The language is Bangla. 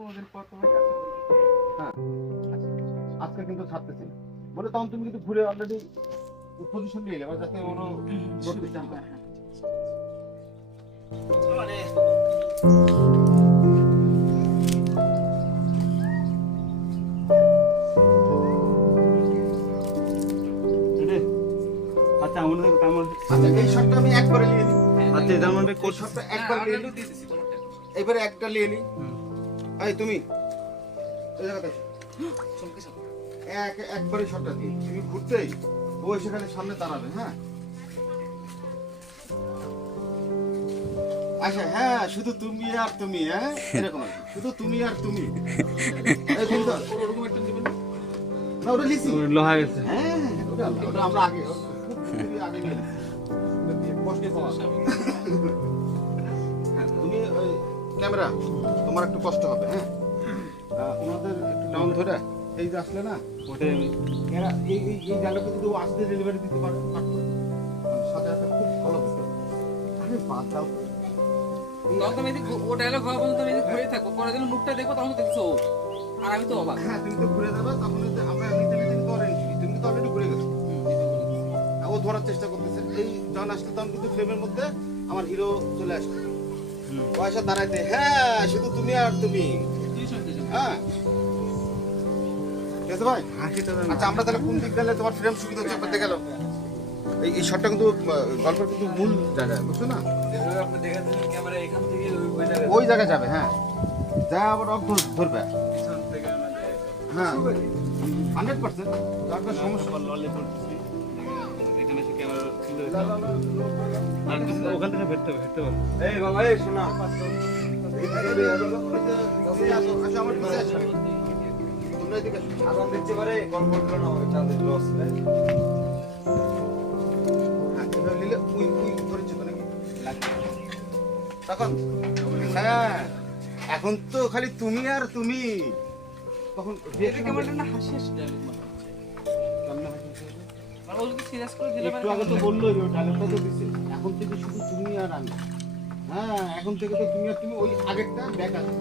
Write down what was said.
কোনদিন পর তোমার কাছে হ্যাঁ আজকে কিন্তু ছাড়তেছি না বলে তখন তুমি কিন্তু ঘুরে অলরেডি পজিশন নিয়ে এলে যাতে ওর সুবিধা হয়। হ্যাঁ আচ্ছা আমাদের তেমন আচ্ছা এই শটটা আমি একবারে নিয়ে নিই আচ্ছা তেমন এই শটটা একবার নিয়ে নিই এবারে একটা নিয়ে নিই এই তুমি এই জায়গাটা এসো। একবারে শটটা দিই তুমি ঘুরতেই ও সেখানে সামনে দাঁড়াবে হ্যাঁ আচ্ছা হ্যাঁ শুধু তুমি আর তুমি হ্যাঁ এরকম আর কি। শুধু তুমি আর তুমি এই বন্ধু ওরকম একটা দিবেন না ওটা লিসি লোহা গেছে হ্যাঁ ওটা আমরা আগে খুব আগে নিয়ে নিছি কষ্ট পাওয়া হ্যাঁ তুমি ওই ক্যামেরা তোমার একটু কষ্ট হবে হ্যাঁ ওনাদের একটু ডাউন ধরে এই যে আসলে না ওটাই আমি এরা এই জায়গাটা যদি ও আসতে ডেলিভারি দিতে পারতো সাথে সাথে খুব ভালো হতো আরে বাদ দাও তো। তখন তুমি এদিকে ও ডায়লগ হওয়া পর্যন্ত তুমি এদিকে ঘুরে থাকো পরে যখন মুখটা দেখবো তখন তো দেখছো ও। আর আমি তো অবাক হ্যাঁ তুমি তো ঘুরে যাবে তখন ওই যে আমরা নিতে নিতে কিন্তু অরেঞ্জ তুমি তো অলরেডি ঘুরে গেছো ও ধরার চেষ্টা করতেছে এই যখন আসলে তখন কিন্তু ফ্রেমের মধ্যে আমার হিরো চলে আসবে পয়সা দাঁড়াইতে হ্যাঁ শুধু তুমি আর তুমি হ্যাঁ ঠিক আছে ভাই হাসিটা আচ্ছা আমরা তাহলে কোন দিক গেলে তোমার ফ্রেম সুবিধা হচ্ছে আপনার গেল এই শটটা কিন্তু গল্পের কিন্তু মূল জায়গা বুঝছো না আপনি দেখা দিলেন ক্যামেরা এখান থেকে ওই জায়গায় ওই জায়গায় যাবে হ্যাঁ যা আবার অফ ধরবে পিছন থেকে আমাদের হ্যাঁ 100% তারপর সমস্যা ললে পড়ছি এখানে এসে ক্যামেরা আর কিছু ওখান থেকে ভেটতে হবে এই বাবা এই শোনা আমার পিছে আসো তোমরা এদিকে আসো। আসাম দেখতে পারে কনফার্ম করো না আমাকে চাঁদের লস হ্যাঁ এবার নিলে উই ধরেছে তো নাকি তখন হ্যাঁ এখন তো খালি তুমি আর তুমি তখন এটা ক্যামেরাটা না হাসি হাসি ডায়লগ মানে আর ও যদি সিরিয়াস করে দিলে একটু আগে তো বললো যে ডায়লগটা তো দিছে এখন থেকে শুধু তুমি আর আমি হ্যাঁ এখন থেকে তো তুমি আর তুমি ওই আগেরটা ব্যাক আছে